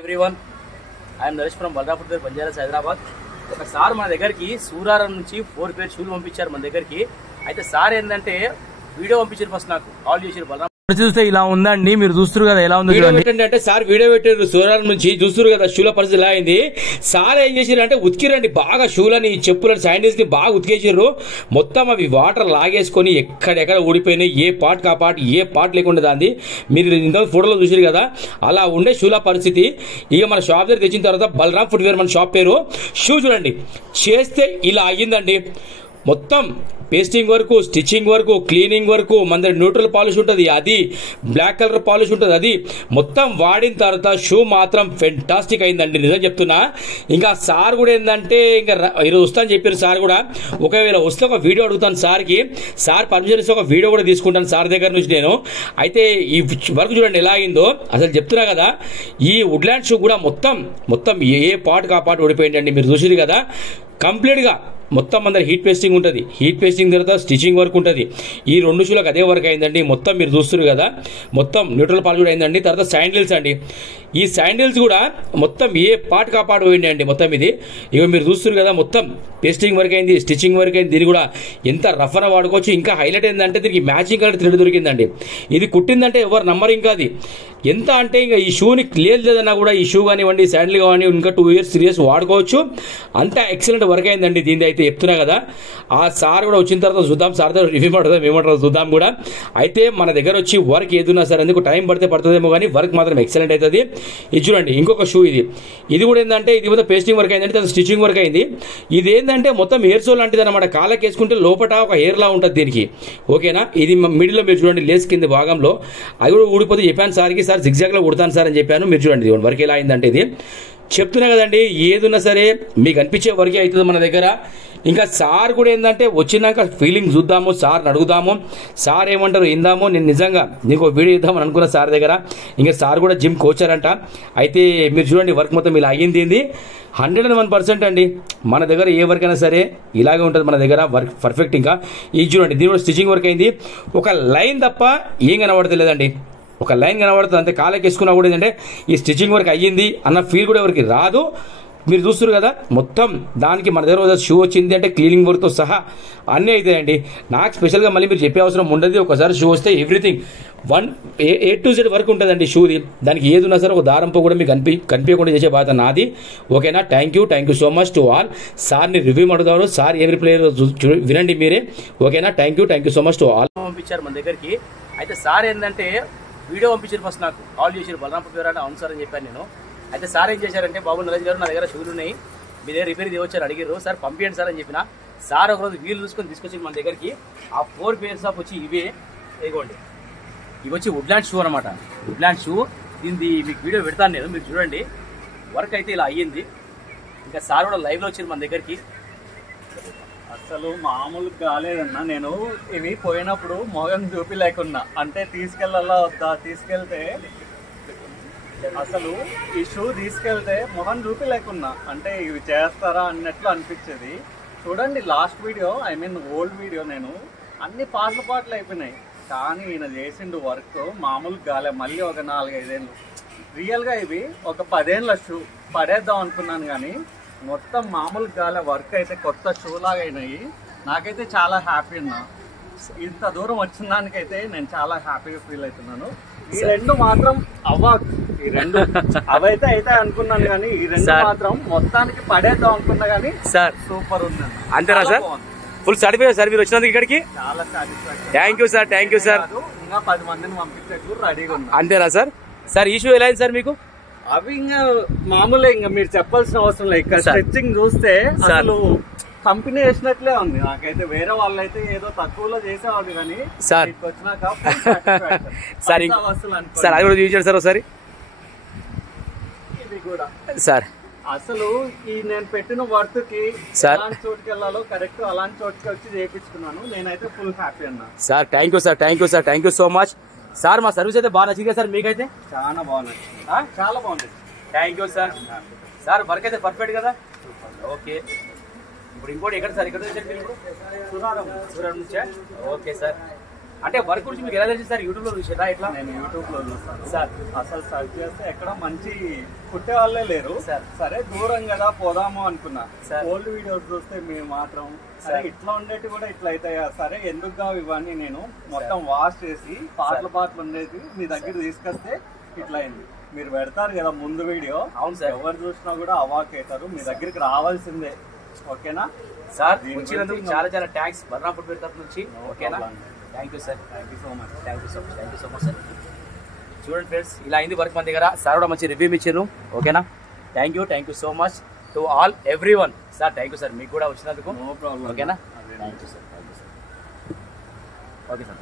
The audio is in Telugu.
Everyone, I'm Naresh from బల్రాపూర్ బంజారాస్ Hyderabad. ఒక సార్ మన దగ్గరికి సూరారం నుంచి 4 పేర్ షూలు పంపించారు మన దగ్గరికి. అయితే సార్ ఏంటంటే వీడియో పంపించారు, ఫస్ట్ నాకు కాల్ చేశారు. బలరాం చూస్తే ఇలా ఉందండి, మీరు చూస్తారు కదా ఎలా ఉందో చూడండి. అంటే సార్ వీడియో పెట్టారు సూరారం నుంచి, చూస్తారు కదా షూల పరిస్థితి ఎలా అయింది. సార్ ఏం చేశారు అంటే ఉతికిరండి బాగా షూలని, చెప్పులని, శాండిల్స్ ని బాగా ఉతికేసారు. మొత్తం అవి వాటర్ లాగేసుకొని ఎక్కడెక్కడ ఊడిపోయినాయి, ఏ పార్ట్ కా పార్ట్, ఏ పార్ట్ లేకుండా దాన్ని మీరు ఇంత ఫోటోలో చూసారు కదా, అలా ఉండే షూల పరిస్థితి. ఇక మన షాప్ దగ్గర తెచ్చిన తర్వాత బలరాం ఫుట్వేర్ మన షాప్ పేరు. షూ చూడండి చేస్తే ఇలా అయ్యిందండి. మొత్తం పేస్టింగ్ వరకు, స్టిచ్చింగ్ వరకు, క్లీనింగ్ వరకు, మన దగ్గర న్యూట్రల్ పాలిష్ ఉంటుంది, అది బ్లాక్ కలర్ పాలిష్ ఉంటుంది, అది మొత్తం వాడిన తర్వాత షూ మాత్రం ఫెంటాస్టిక్ అయిందండి, నిజం చెప్తున్నా. ఇంకా సార్ కూడా ఏంటంటే ఇంకా ఈరోజు వస్తాను చెప్పారు సార్ కూడా. ఒకవేళ వస్తే ఒక వీడియో అడుగుతాను సార్కి, సార్ పర్మిషన్ ఇస్తే ఒక వీడియో కూడా తీసుకుంటాను సార్ దగ్గర నుంచి నేను. అయితే ఈ వర్క్ చూడండి ఎలా అయిందో, అసలు చెప్తున్నా కదా. ఈ వుడ్లాండ్ షూ కూడా మొత్తం ఏ పార్ట్ కా పార్ట్ ఓడిపోయిందండి, మీరు చూసింది కదా. కంప్లీట్ గా మొత్తం అందరు హీట్ పేస్టింగ్ ఉంటుంది, హీట్ పేస్టింగ్ తర్వాత స్టిచ్చింగ్ వర్క్ ఉంటుంది. ఈ 2 షూలకు అదే వర్క్ అయిందండి. మొత్తం మీరు చూస్తారు కదా, మొత్తం న్యూట్రల్ పార్ట్ కూడా అయిందండి. తర్వాత శాండిల్స్ అండి, ఈ శాండిల్స్ కూడా మొత్తం ఏ పార్ట్ కా పార్ట్ పోయింది అండి మొత్తం. ఇది ఇక మీరు చూస్తారు కదా, మొత్తం పేస్టింగ్ వర్క్ అయింది, స్టిచ్చింగ్ వర్క్ అయింది. దీన్ని కూడా ఎంత రఫ్ అని వాడుకోవచ్చు. ఇంకా హైలైట్ ఏంటంటే దీనికి మ్యాచింగ్ కలర్ థ్రెడ్ దొరికిందండి. ఇది కుట్టిందంటే ఎవరు నమ్మరు. ఇంకా అది ఎంత అంటే ఇంకా ఈ షూని లేదన్నా కూడా ఈ షూ కానివ్వండి, శాండిల్ కానివ్వండి, ఇంకా 2 years 3 years వాడుకోవచ్చు. అంత ఎక్సలెంట్ వర్క్ అయిందండి దీని అయితే చెప్తున్నా కదా. ఆ సార్ కూడా వచ్చిన తర్వాత చూద్దాం, సార్ దగ్గర రివ్యూ పడుతుంది, ఏమంటారు చూద్దాం కూడా. అయితే మన దగ్గర వచ్చి వర్క్ ఏదున్నా సరే ఎందుకు టైం పడుతుందేమో కానీ వర్క్ మాత్రం ఎక్సలెంట్ అవుతుంది. ఇది చూడండి ఇంకొక షూ, ఇది కూడా ఏంటంటే ఇది మొత్తం పేస్టింగ్ వర్క్ అయిందంటే అది స్టిచ్చింగ్ వర్క్ అయింది. ఇది ఏంటంటే మొత్తం హెయిర్ సోల్ లాంటిది అనమాట. కాళ్ళకి వేసుకుంటే లోపల ఒక హెయిర్ లా ఉంటుంది దీనికి, ఓకేనా. ఇది మిడిల్ లో మీరు చూడండి లేస్ కింద భాగంలో అది కూడా ఊడిపోతే చెప్పాను సార్కి, సార్ జిగ్జాగ్ లో కుడతాను సార్ అని చెప్పాను. మీరు చూడండి వర్క్ ఎలా అయిందంటే ఇది చెప్తున్నా కదండి. ఏదున్నా సరే మీకు అనిపించే వరకే అవుతుంది మన దగ్గర. ఇంకా సార్ కూడా ఏంటంటే వచ్చినాక ఫీలింగ్ చూద్దాము, సార్ని అడుగుదాము, సార్ ఏమంటారు ఇందాము. నేను నిజంగా నీకు వీడియో ఇద్దామని అనుకున్న సార్ దగ్గర. ఇంకా సార్ కూడా జిమ్ కోచర్ అయితే మీరు చూడండి వర్క్ మొత్తం ఇలా అయ్యింది. 101% అండి. మన దగ్గర ఏ వర్క్ అయినా సరే ఇలాగే ఉంటుంది మన దగ్గర వర్క్ పర్ఫెక్ట్. ఇంకా ఇది చూడండి దీని కూడా స్టిచ్చింగ్ వర్క్ అయింది. ఒక లైన్ తప్ప ఏం కనబడతలేదండి, ఒక లైన్ కనబడుతుంది అంతే. కాళ్ళకి వేసుకున్నా కూడా ఏంటంటే ఈ స్టిచ్చింగ్ వర్క్ అయ్యింది అన్న ఫీల్ కూడా ఎవరికి రాదు. మీరు చూస్తారు కదా మొత్తం దానికి మన దగ్గర షూ వచ్చింది అంటే క్లీనింగ్ వర్క్తో సహా అన్నీ అవుతాయండి. నాకు స్పెషల్గా మళ్ళీ మీరు చెప్పే అవసరం ఉండదు. ఒకసారి షూ వస్తే everything A to Z work ఉంటుందండి షూది. దానికి ఏది ఉన్నా సరే ఒక దారంపో కూడా మీకు కనిపించకుండా చేసే బాధ నాది, ఓకేనా. Thank you so much to all. సార్ని రివ్యూ అడుగుతారు, సార్ ఏ రిప్లై వినండి మీరే, ఓకేనా. Thank you so much to all. పంపించారు మన దగ్గరికి. అయితే సార్ ఏంటంటే వీడియో పంపించారు, ఫస్ట్ నాకు కాల్ చేశారు. బలరాం ఫుట్వేర్ అంటే అవును సార్ అని చెప్పాను నేను. అయితే సార్ ఏం చేశారంటే, బాబు నరేష్ గారు నా దగ్గర షూలు ఉన్నాయి, మీ దగ్గర రిపేర్ తీయవచ్చారు అడిగారు. సార్ పంపించండి సార్ అని చెప్పిన. సార్ ఒకరోజు వీలు చూసుకొని తీసుకొచ్చి మన దగ్గరికి ఆ 4 pairs ఆఫ్ వచ్చి ఇవే ఇవ్వండి. ఇవి వచ్చి వుడ్లాండ్ షూ అనమాట, వుడ్లాండ్ షూ. దీన్ని మీకు వీడియో పెడతాను నేను, మీరు చూడండి. వర్క్ అయితే ఇలా అయ్యింది. ఇంకా సార్ కూడా లైవ్లో వచ్చారు మన దగ్గరికి. అసలు మామూలు కాలేదన్నా. నేను ఇవి పోయినప్పుడు మొగం చూపిలేకున్నా, అంటే తీసుకెళ్ళాలా వద్దా, తీసుకెళ్తే అసలు ఈ షూ తీసుకెళ్తే మొహం చూపిలేకున్నా, అంటే ఇవి చేస్తారా అన్నట్లు అనిపించేది. చూడండి లాస్ట్ వీడియో, ఓల్డ్ వీడియో, నేను అన్ని పాటలు అయిపోయినాయి. కానీ ఈయన చేసిండు వర్క్ మామూలు గాలే. మళ్ళీ ఒక 4-5 ఏళ్ళు రియల్గా ఇవి ఒక 10 ఏళ్ళ షూ పడేద్దాం అనుకున్నాను, కానీ మొత్తం మామూలు గాలే. వర్క్ అయితే కొత్త షూ లాగా అయినాయి. నాకైతే చాలా హ్యాపీ అన్నా. ఇంత దూరం వచ్చిన దానికైతే నేను చాలా హ్యాపీగా ఫీల్ అవుతున్నాను. ఈ 2 మాత్రం ఈ 2 అవైతే అయితే అనుకున్నాను, కానీ ఈ 2 మాత్రం మొత్తానికి పడేద్దాం అనుకున్నా, కానీ సార్ సూపర్ ఉందండి. అంతేనా సార్? ఫుల్ సాటిస్ఫై సార్ మీరు వచ్చినందుకు ఇక్కడికి? చాలా సాటిస్ఫాక్షన్. Thank you sir. ఇంకా 10 మందిని పంపించే రెడీగా ఉన్నా. అంతేనా సార్? సార్ ఈ షూ ఎలా అయింది సార్ మీకు? అవి ఇంకా మామూలే, ఇంకా మీరు చెప్పాల్సిన అవసరం లేదు. ఇక్కడ స్ట్రెచ్చింగ్ చూస్తే అసలు కంపెనీ వేసినట్లే ఉంది. నాకైతే వేరే వాళ్ళైతే ఏదో తక్కువలో చేసేవాడు, కానీ సార్ వచ్చినాక సార్ అది కూడా చూపించారు సార్ ఒకసారి. ఇది కూడా సార్ అసలు ఈ నేను పెట్టిన వర్క్ కి ఎలాంటి చోటుకి వెళ్ళాలో కరెక్ట్ అలాంటి చోటుకి వచ్చి చేయించుకున్నాను. నేనైతే ఫుల్ హ్యాపీ అన్నా. Sir thank you so much sir. మా సర్వీస్ అయితే బాగా నచ్చింది సార్ మీకైతే? చాలా బాగుంది, చాలా బాగుంది. Thank you sir. Sir work అయితే పర్ఫెక్ట్ కదా? ఓకే. ఇప్పుడు ఇంకోటి ఎక్కడ సార్? ఇక్కడ సూరారం నుంచా? Okay sir. అంటే వర్క్ గురించి మీకు ఎలా తెలిసింది సార్? యూట్యూబ్ లో చూసారా ఎట్లా? నేను యూట్యూబ్ లో చూస్తాను సార్. అసలు సర్చ్ చేస్తే ఎక్కడ మంచి కుట్టే వాళ్ళే లేరు. సరే దూరం కదా పోదాము అనుకున్నా. ఓల్డ్ వీడియోస్ చూస్తే మేము మాత్రం సరే ఇట్లా ఉండేటి కూడా ఇట్లా అవుతాయా, సరే ఎందుకుగా ఇవన్నీ నేను మొత్తం వాష్ చేసి పాటలు ఉండేది మీ దగ్గర తీసుకొస్తే ఇట్లా అయింది. మీరు పెడతారు కదా ముందు వీడియో, అవును సార్, ఎవరు చూసినా కూడా అవాక్ అవుతారు. మీ దగ్గరికి రావాల్సిందే, ఓకేనా సార్? వచ్చినందుకు చాలా చాలా థ్యాంక్స్ బర్రా ఫుడ్ వేర్ తరఫు నుంచి. ఓకేనా, thank you sir, thank you so much, thank you so much, thank you so much sir. చూడండి ఫ్రెండ్స్, ఇలా అయింది వర్క్ మన దగ్గర. సార్ కూడా మంచి రివ్యూ ఇచ్చారు. ఓకేనా, thank you so much to all everyone sir. Thank you sir, మీకు కూడా వచ్చినందుకు. No problem. ఓకేనా, thank you sir, okay sir.